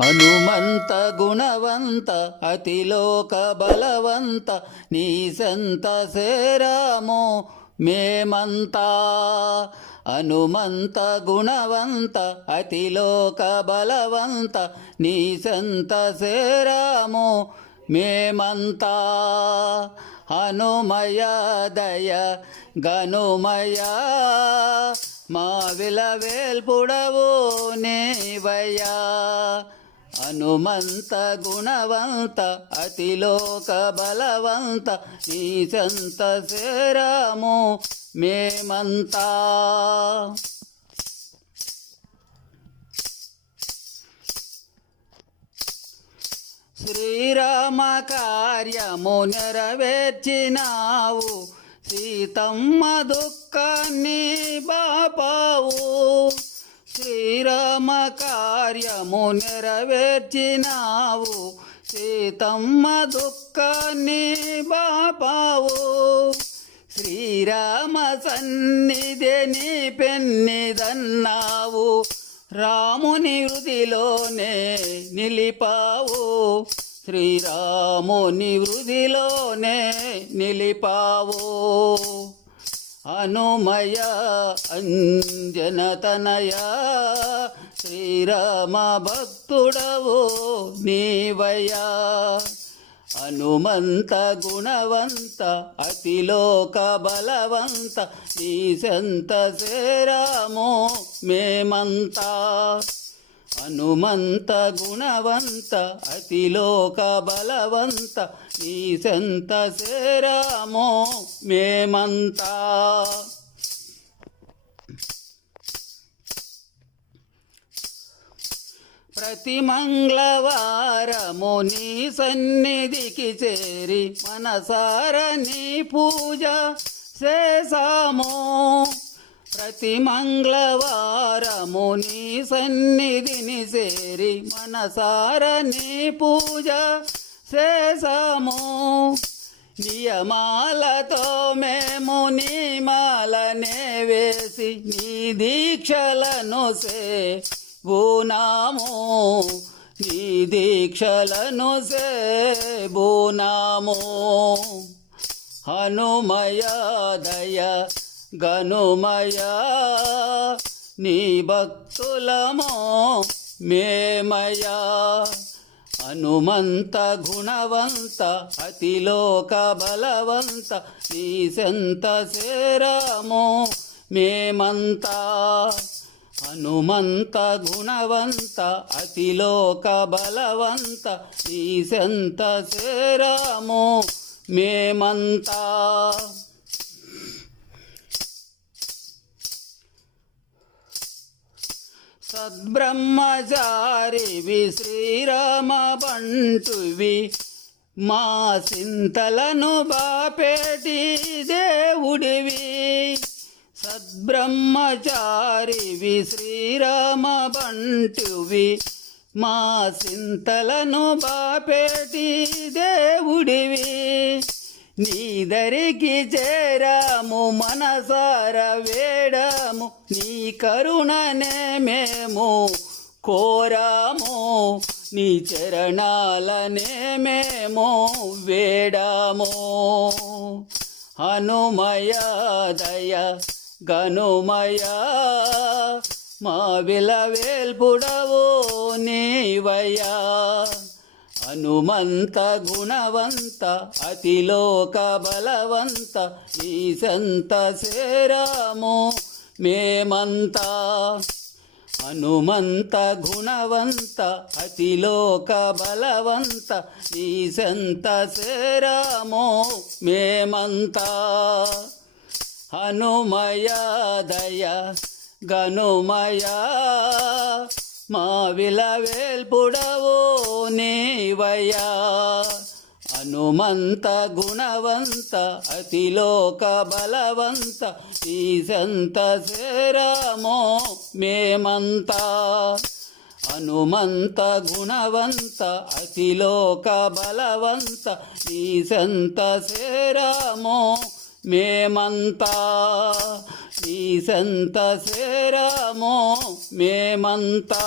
హనుమంత గుణవంత అతిలోక బలవంత నీ సంత సేరాము మేమంతా. హనుమంత గుణవంత అతిలోక బలవంత నీ సంత సేరాము మేమంతా. హనుమయ దయ గనుమయ మా విలవేల్పుడవు నీవయ్యా. హనుమంత గుణవంత అతిలోక బలవంత నీ సంత సేరాము మేమంతా. శ్రీరామ కార్యము నెరవేర్చినావు సీతమ్మ దుఃఖాన్ని బాపావు. శ్రీరామ కార్యము నెరవేర్చినావు సీతమ్మ దుఃఖాన్ని బాపావు. శ్రీరామ సన్నిధిని పెన్నిదన్నావు రాముని హృదిలోనే నిలిపావు. శ్రీరాముని హృదిలోనే నిలిపావు. అనుమయ అంజనతనయ శ్రీరామ భక్తుడవు నీవయా హనుమంత గుణవంత అతిలోక బలవంత నీ సంత సేరాము మేమంతా. హనుమంత గుణవంత అతిలోక బలవంత నీ సెంత సేరాము మేమంతా. ప్రతి మంగళవారము నీ సన్నిధికి చేరి మనసార నీ పూజ చేసాము ప్రతి మంగళవారము నీ సన్నిధిని సేరి మనసార నీ పూజ చేసాము నియమాలతో మేము నీ మాలనే వేసి నీ దీక్షలను సే బోనాము నీ దీక్షలను సేబోనాము హనుమయ దయ గనుమయ నీ భక్తులమో మేమయా. హనుమంత గుణవంత అతిలోక బలవంత నీ సెంత సేరాము మేమంతా. హనుమంత గుణవంత అతిలోక బలవంత నీ సెంత సేరాము మేమంతా. సద్బ్రహ్మచారివి శ్రీరామ బంటువి మా చింతలను బాపేటి దేవుడివి. సద్బ్రహ్మచారివి శ్రీరామ బంటువి మా చింతలను బాపేటి దేవుడివి. నీ దరికి చేరాము మనసార వేడము నీ కరుణనే మేము కోరాము నీ చరణాలనే మేము వేడాము. హనుమయ దయ గనుమయ మా విలవేల్పుడవు నీవయ్యా. హనుమంత గుణవంత అతిలోక బలవంత నీ సంత సేరాము మేమంతా. హనుమంత గుణవంత అతిలోక బలవంత నీ సంత సేరాము మేమంతా. హనుమయ దయ గనుమయా మా విలవేల్పుడవో నీవయ్యా. హనుమంత గుణవంత అతిలోక బలవంత ఈ సంత సేరామో మేమంతా. హనుమంత గుణవంత అతిలోక బలవంత ఈ సంత సేరామో మేమంతా. ఈ సంత సేరామో మేమంతా.